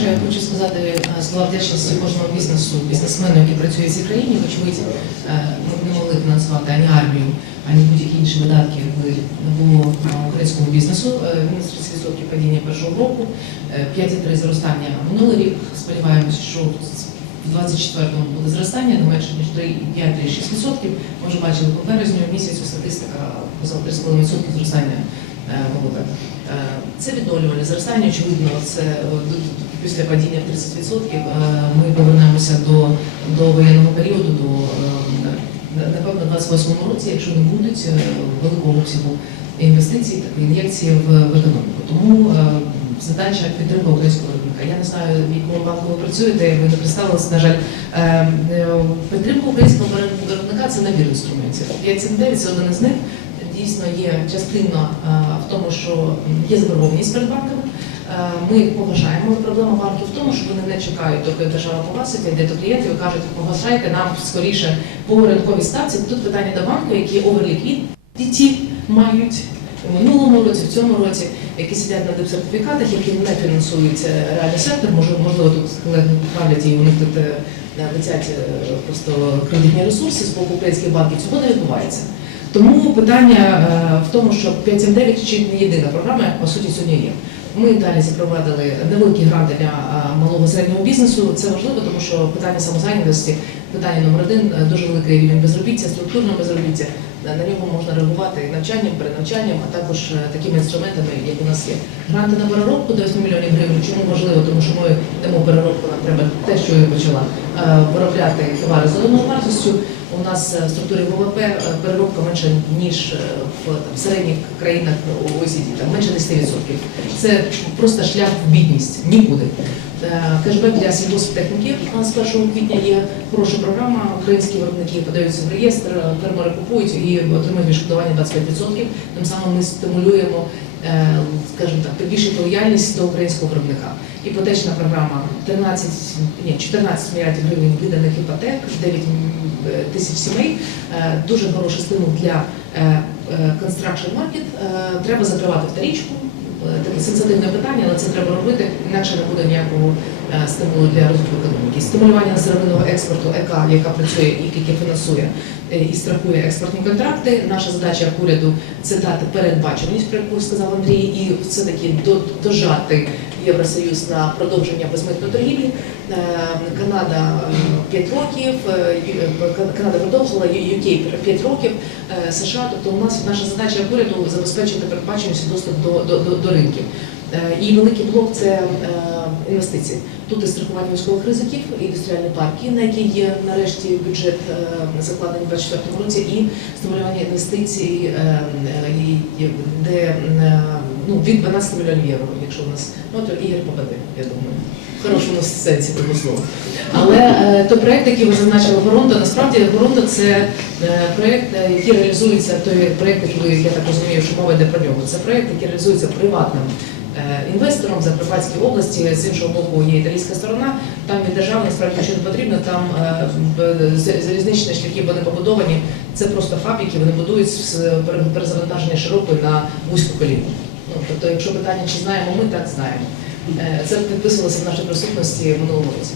По-перше, я хочу сказати е, слова вдячності кожного бізнесу, бізнесмену, який працює в цій країні. Вочевидь, е, ми не могли фінансувати ані армію, ані будь-які інші видатки, якби було е, українського бізнесу. Е, Мінус 30% падіння першого року, е, 5,3 зростання минулий рік. Сподіваємося, що в 24-му буде зростання не менше ніж 5-6%. Ми вже бачили по березню місяцю статистика показала 3,5% зростання е, ВВП. Е, Це відновлювальне зростання, очевидно, це е, після падіння в 30% е, ми повернемося до, до воєнного періоду, до напевно, в 28-му році, якщо не будуть великого обсягу інвестицій, так ін'єкції в, економіку. Тому задача підтримка українського виробника. Я не знаю, в якому банку ви працюєте, ви не представилися, на жаль. Підтримка українського виробника це набір інструментів. 5.7.9 це один із них дійсно є частина е, в тому, що є заборгованість перед банками. Е, Ми їх погашаємо. Проблема банків в тому, що вони не чекають, доки держава погасить, йде до клієнтів і кажуть, погашайте нам скоріше по ринковій ставці. Тут питання до банку, які оверліквідніті мають у минулому році, в цьому році, які сидять на депсертифікатах, які не фінансують е, реальний сектор. Можливо, тут колеги правлять і у них тут е, е, просто кредитні ресурси з боку українських банків. Цього не відбувається. Тому питання е, в тому, що 5.9 чи не єдина програма, по суті сьогодні є. Ми далі запровадили невеликі гранти для е, малого середнього бізнесу. Це важливо, тому що питання самозайнятості, питання номер один е, дуже великий рівень безробіття, структурного безробіття. На нього можна реагувати навчанням, перенавчанням, а також такими інструментами, як у нас є. Гранти на переробку до 8 мільйонів гривень. Чому важливо? Тому що ми дамо переробку, нам треба те, що я почала виробляти товари з доданою вартістю. У нас е, в структурі ВВП е, переробка менша, ніж е, в там, середніх країнах ОЕСД, там менше 10%. Це просто шлях в бідність, нікуди. Кешбек для сільгосптехніки з 1 квітня є хороша програма. Українські виробники подаються в реєстр, фермери купують і отримують відшкодування 25%. Тим самим ми стимулюємо, скажімо так, підвищити лояльність до українського виробника. Іпотечна програма 13, ні, 14 мільярдів гривень виданих іпотек, 9 м, е, тисяч сімей. Е, Дуже хороший стимул для е, е, construction market. Е, Треба закривати вторічку. Е, Таке сенситивне питання, але це треба робити, інакше не буде ніякого е, стимулу для розвитку економіки. Стимулювання сировинного експорту ЕК, яка працює і яка фінансує е, і страхує експортні контракти. Наша задача уряду це дати передбаченість, про яку сказав Андрій, і все таки дожати Євросоюз на продовження безмитної торгівлі. Е, Канада 5 років, е, Ю- е, Канада продовжила, UK 5 років, США. Тобто у нас наша задача уряду забезпечити передбаченість доступ до, до, до, до ринків. І великий блок це інвестиції. Тут і страхування військових ризиків, індустріальні парки, на які є нарешті бюджет закладений у 2024 році, і стимулювання інвестицій, де ну, від 12 мільйонів євро, якщо у нас ну, то Ігор попаде, я думаю. В хорошому сенсі того слова. Але е, той проект, який ви зазначили Горонда, насправді Горонда це е, проект, е, який реалізується, той проект, який я так розумію, що мова йде про нього. Це проект, який реалізується приватним інвестором Закарпатській області. З іншого боку, є італійська сторона. Там від держави насправді нічого не потрібно. Там залізничні шляхи вони побудовані. Це просто фабрики, вони будують з перезавантаження широкої на вузьку коліну. Ну, тобто, якщо питання, чи знаємо ми, так знаємо. Е, Це підписувалося в нашій присутності минулого року.